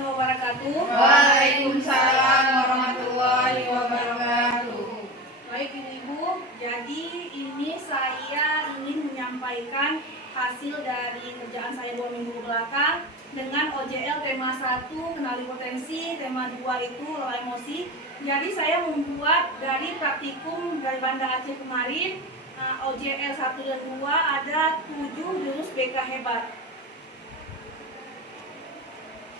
warahmatullahi wabarakatuh. Waalaikumsalam warahmatullahi wabarakatuh. Baik Ibu, jadi ini saya ingin menyampaikan hasil dari kerjaan saya 2 minggu belakang dengan OJL tema 1 kenali potensi, tema 2 itu lola emosi. Jadi saya membuat dari praktikum dari Banda Aceh kemarin, OJL 1 dan 2 ada 7 jurus BK hebat.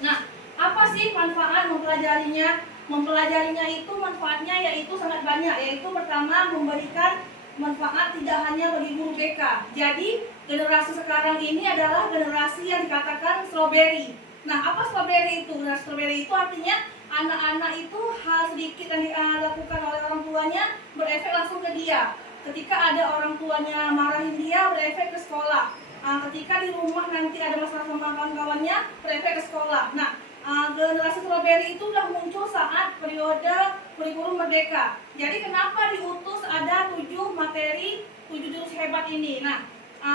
Nah, apa sih manfaat mempelajarinya? Mempelajarinya itu manfaatnya yaitu sangat banyak, yaitu pertama memberikan manfaat tidak hanya bagi guru BK. Jadi generasi sekarang ini adalah generasi yang dikatakan strawberry. Nah, apa strawberry itu? Nah, strawberry itu artinya anak-anak itu hal sedikit yang dilakukan oleh orang tuanya berefek langsung ke dia. Ketika ada orang tuanya marahin dia, berefek ke sekolah. Ketika di rumah nanti ada masalah sama kawan-kawannya, berefek ke sekolah. Nah, generasi strawberry itu sudah muncul saat periode kurikulum merdeka. Jadi kenapa diutus ada 7 materi, 7 jurus hebat ini? Nah,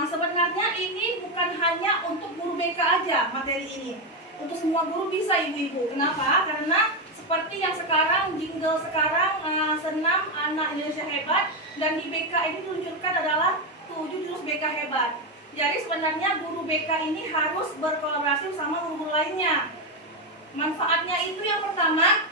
sebenarnya ini bukan hanya untuk guru BK aja materi ini. Untuk semua guru bisa ibu-ibu. Kenapa? Karena seperti yang sekarang, jingle sekarang, senam anak Indonesia hebat, dan di BK ini diluncurkan adalah 7 jurus BK hebat. Jadi sebenarnya guru BK ini harus berkolaborasi sama guru lainnya. Manfaatnya itu yang pertama,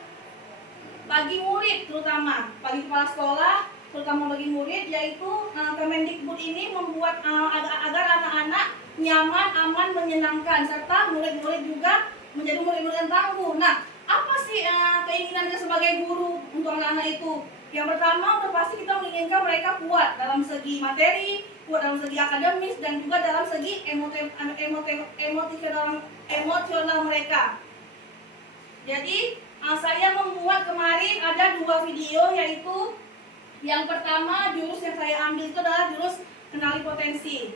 bagi murid terutama, bagi kepala sekolah, terutama bagi murid, yaitu Kemendikbud ini membuat agar anak-anak nyaman, aman, menyenangkan, serta murid-murid juga menjadi murid-murid yang tangguh. Nah, apa sih keinginan kita sebagai guru untuk anak-anak itu? Yang pertama, udah pasti kita menginginkan mereka kuat dalam segi materi, kuat dalam segi akademis, dan juga dalam segi emosional mereka. Jadi saya membuat kemarin ada 2 video, yaitu yang pertama jurus yang saya ambil itu adalah jurus kenali potensi.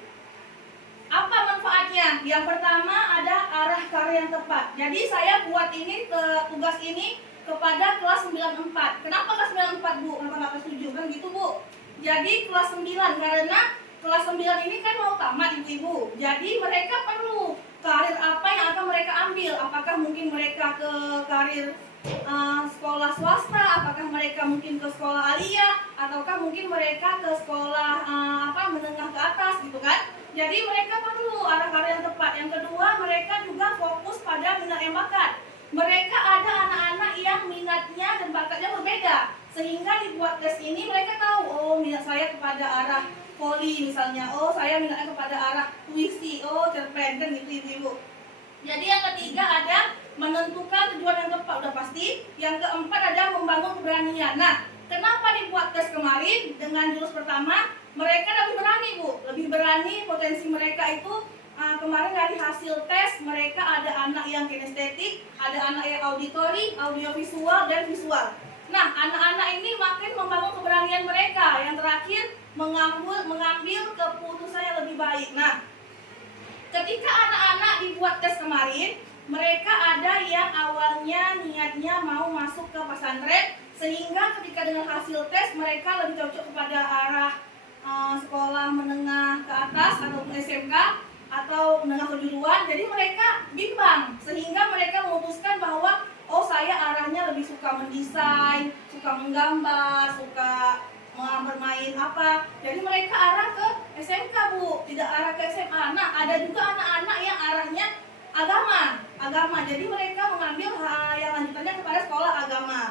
Apa manfaatnya? Yang pertama ada arah karir yang tepat. Jadi saya buat ini tugas ini kepada kelas 94. Kenapa kelas 94 Bu? Kenapa nggak kelas 7? Kan gitu Bu. Jadi kelas 9 karena kelas 9 ini kan mau tamat ibu-ibu. Jadi mereka perlu karir apa yang akan mereka ambil. Apakah mungkin mereka ke karir sekolah swasta, apakah mereka mungkin ke sekolah aliyah, ataukah mungkin mereka ke sekolah menengah ke atas gitu kan. Jadi mereka perlu arah karir yang tepat. Yang kedua, mereka juga fokus pada minat dan bakat. Mereka ada anak-anak yang minatnya dan bakatnya berbeda, sehingga dibuat tes ini mereka tahu, oh minat saya kepada arah voli misalnya, oh saya minatnya kepada arah puisi, oh cerpen, kan gitu ibu-ibu. Jadi yang ketiga ada menentukan tujuan yang tepat, udah pasti. Yang keempat ada membangun keberanian. Nah, kenapa dibuat tes kemarin dengan jurus pertama? Mereka lebih berani Bu, lebih berani. Potensi mereka itu kemarin dari hasil tes, mereka ada anak yang kinestetik, ada anak yang auditori, audiovisual, dan visual. Nah, anak-anak ini makin membangun keberanian mereka. Yang terakhir, mengambil keputusan yang lebih baik. Nah, ketika anak-anak dibuat tes kemarin, mereka ada yang awalnya niatnya mau masuk ke pesantren, sehingga ketika dengan hasil tes mereka lebih cocok kepada arah sekolah menengah ke atas atau SMK atau menengah kejuruan. Jadi mereka bimbang, sehingga mereka memutuskan bahwa oh saya arahnya lebih suka mendesain, suka menggambar, suka bermain apa. Jadi mereka arah ke SMK Bu, tidak arah ke SMA. Nah, ada juga anak-anak yang arahnya agama. Jadi mereka mengambil yang lanjutannya kepada sekolah agama.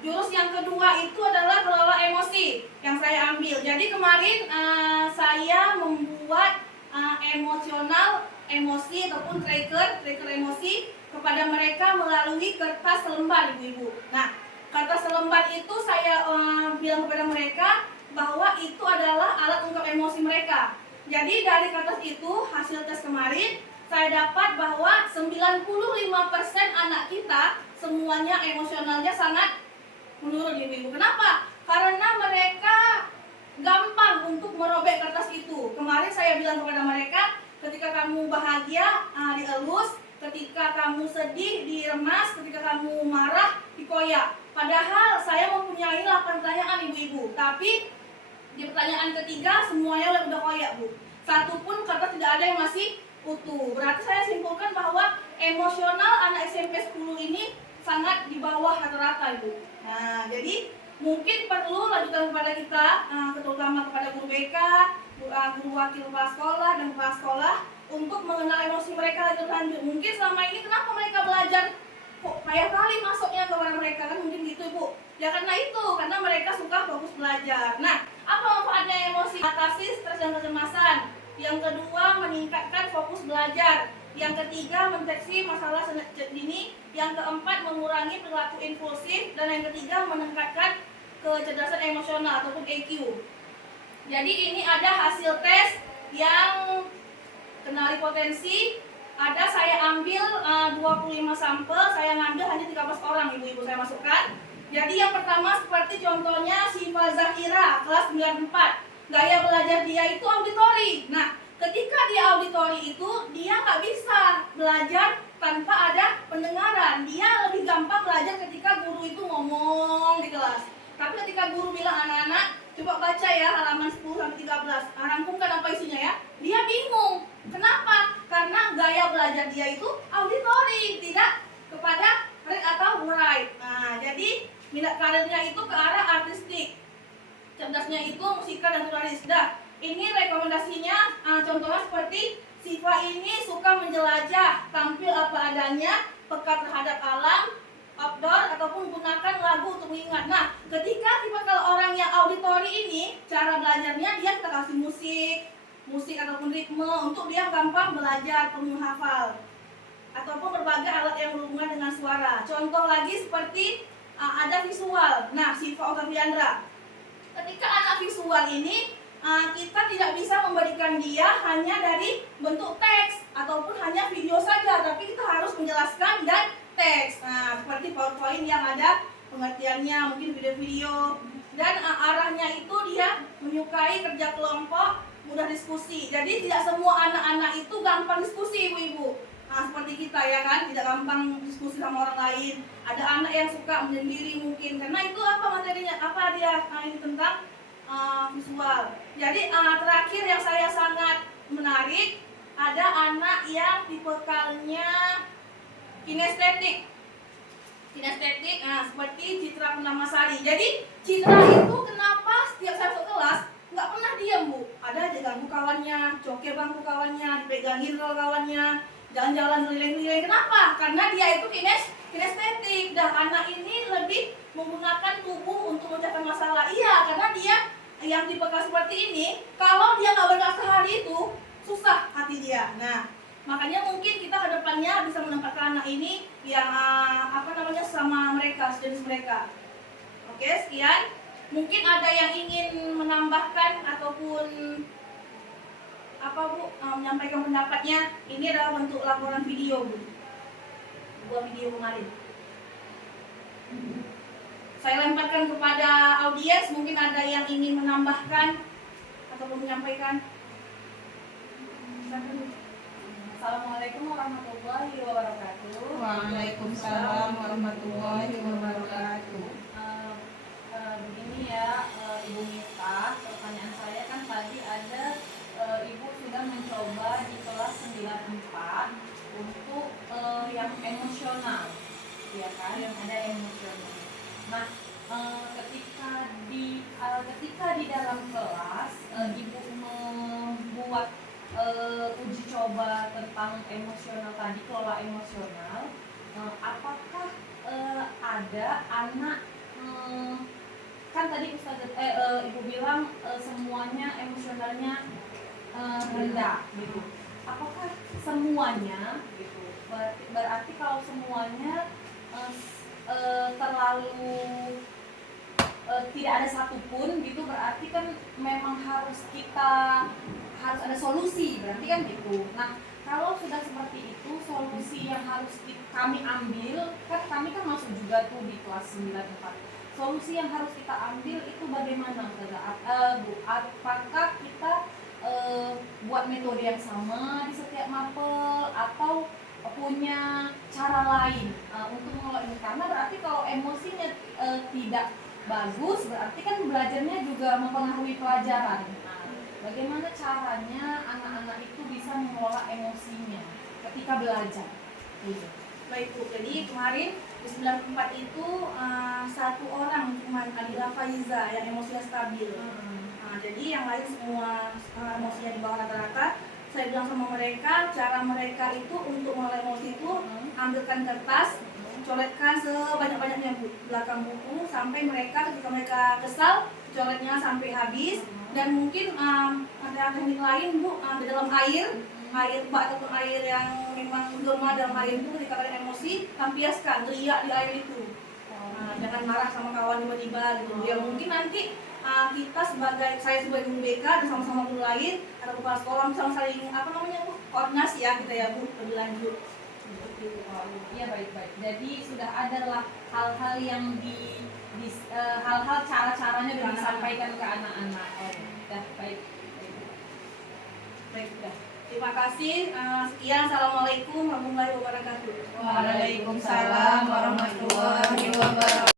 Jurus yang kedua itu adalah kelola emosi yang saya ambil. Jadi kemarin saya membuat emosi ataupun tracker emosi kepada mereka melalui kertas selembar ibu-ibu. Nah, kertas selembar itu saya bilang kepada mereka bahwa itu adalah alat ungkap emosi mereka. Jadi dari kertas itu hasil tes kemarin saya dapat bahwa 95% anak kita semuanya emosionalnya sangat menurun ibu-ibu. Kenapa? Karena mereka gampang untuk merobek kertas itu. Kemarin saya bilang kepada mereka, ketika kamu bahagia dielus, ketika kamu sedih diremas, ketika kamu marah dikoyak. Padahal saya mempunyai 8 pertanyaan ibu-ibu, tapi di pertanyaan ketiga semuanya udah koyak Bu. Satu pun kertas tidak ada yang masih utuh. Berarti saya simpulkan bahwa emosional anak SMP 10 ini sangat di bawah rata-rata Ibu. Nah, jadi mungkin perlu lanjutan kepada kita, terutama kepada guru BK, guru wakil kepala sekolah dan kepala sekolah untuk mengenal emosi mereka lebih lanjut. Mungkin selama ini kenapa mereka belajar kok payah kali masuknya kepada mereka, kan mungkin gitu Ibu. Ya karena itu, karena mereka suka fokus belajar. Nah, apa manfaatnya emosi? Atasi stres dan kecemasan. Yang kedua, meningkatkan fokus belajar. Yang ketiga, mendeteksi masalah sejak dini. Yang keempat, mengurangi perilaku impulsif. Dan yang ketiga, meningkatkan kecerdasan emosional ataupun EQ. Jadi ini ada hasil tes yang kenali potensi. Ada saya ambil 25 sampel, saya ngambil hanya 13 orang ibu-ibu saya masukkan. Jadi yang pertama seperti contohnya Syifa Zahira, kelas 94. Gaya belajar dia itu auditori. Nah, ketika dia auditori itu, dia nggak bisa belajar tanpa ada pendengaran. Dia lebih gampang belajar ketika guru itu ngomong di kelas. Tapi ketika guru bilang anak-anak, coba baca ya halaman 10-13, rangkumkan apa isinya ya. Dia bingung. Kenapa? Karena gaya belajar dia itu auditori, tidak kepada read atau write. Nah, jadi minat karirnya itu ke arah artistik. Cerdasnya itu musikal dan naturalis. Dah, ini rekomendasinya contohnya seperti Syifa ini suka menjelajah, tampil apa adanya, peka terhadap alam, outdoor ataupun gunakan lagu untuk mengingat. Nah, ketika tipe kalau orang yang auditori ini, cara belajarnya dia kita kasih musik ataupun ritme untuk dia gampang belajar, perlu menghafal ataupun berbagai alat yang berhubungan dengan suara. Contoh lagi seperti ada visual. Nah, Syifa Oktaviandra. Ketika anak visual ini kita tidak bisa memberikan dia hanya dari bentuk teks ataupun hanya video saja, tapi kita harus menjelaskan dan teks. Nah, seperti PowerPoint yang ada pengertiannya, mungkin video-video, dan arahnya itu dia menyukai kerja kelompok, mudah diskusi. Jadi tidak semua anak-anak itu gampang diskusi ibu-ibu. Nah, seperti kita ya kan, tidak gampang diskusi sama orang lain. Ada anak yang suka menyendiri mungkin, karena itu apa materinya, apa dia, ini tentang visual. Jadi terakhir yang saya sangat menarik, ada anak yang tipikalnya kinestetik. Seperti Citra Purnamasari. Jadi Citra itu kenapa setiap satu kelas nggak pernah diam Bu? Ada aja ganggu kawannya, cokir bangku kawannya, dipegangin kalau kawannya, jalan-jalan keliling-keliling. Kenapa? Karena dia itu kinestetik. Dan anak ini lebih menggunakan tubuh untuk memecahkan masalah. Iya, karena dia yang tipe seperti ini, kalau dia nggak bergerak sehari itu susah hati dia. Nah, makanya mungkin kita kedepannya bisa menempatkan anak ini yang sama mereka, sejenis mereka. Oke, sekian. Mungkin ada yang ingin menambahkan ataupun menyampaikan pendapatnya. Ini adalah bentuk laporan video Bu. Buat video kemarin. Saya lemparkan kepada audiens, mungkin ada yang ingin menambahkan ataupun menyampaikan. Assalamualaikum warahmatullahi wabarakatuh. Waalaikumsalam warahmatullahi wabarakatuh. Begini ya, Ibu Miftah, pertanyaan saya kan tadi ada Ibu sudah mencoba di kelas 94 untuk yang emosional, ya kan, yang ada emosional. Nah, ketika di dalam kelas Ibu membuat uji coba tentang emosional tadi, kelola emosional, apakah ada anak kan tadi Ibu bilang semuanya emosionalnya rendah gitu. Apakah semuanya gitu? Berarti kalau semuanya terlalu tidak ada satupun gitu, berarti kan memang harus ada solusi, berarti kan gitu. Nah, kalau sudah seperti itu, solusi yang harus kami ambil, kan kami kan masuk juga tuh di kelas 94. Solusi yang harus kita ambil itu bagaimana, Bu? Apakah kita buat metode yang sama di setiap mapel atau punya cara lain untuk mengelola ini? Karena berarti kalau emosinya tidak bagus, berarti kan belajarnya juga mempengaruhi pelajaran. Nah, bagaimana caranya anak-anak itu bisa mengelola emosinya ketika belajar. Gitu. Baik Bu, jadi kemarin di 94 itu satu orang cuma Adila Faiza yang emosinya stabil. Nah, jadi yang lain semua emosinya di bawah rata-rata. Saya bilang sama mereka, cara mereka itu untuk mengelola emosi itu ambilkan kertas, coretkan sebanyak-banyaknya Bu, belakang buku sampai mereka ketika mereka kesal, coretnya sampai habis. Dan mungkin ada teknik lain Bu, di dalam air bak ataupun air yang memang gema dalam air itu ketika kalian emosi, lampiaskan, teriak di air itu. Jangan marah sama kawan tiba-tiba gitu. Ya mungkin nanti kita saya sebagai guru BK dan sama-sama guru lain atau kepala sekolah misalnya saling Bu, koordinasi ya kita ya Bu, lebih lanjut. Iya baik-baik. Jadi sudah ada lah hal-hal yang hal-hal cara-caranya sudah disampaikan ke anak-anak. Oh, sudah baik. Baik, sudah. Terima kasih. Sekian. Assalamualaikum warahmatullahi wabarakatuh. Waalaikumsalam warahmatullahi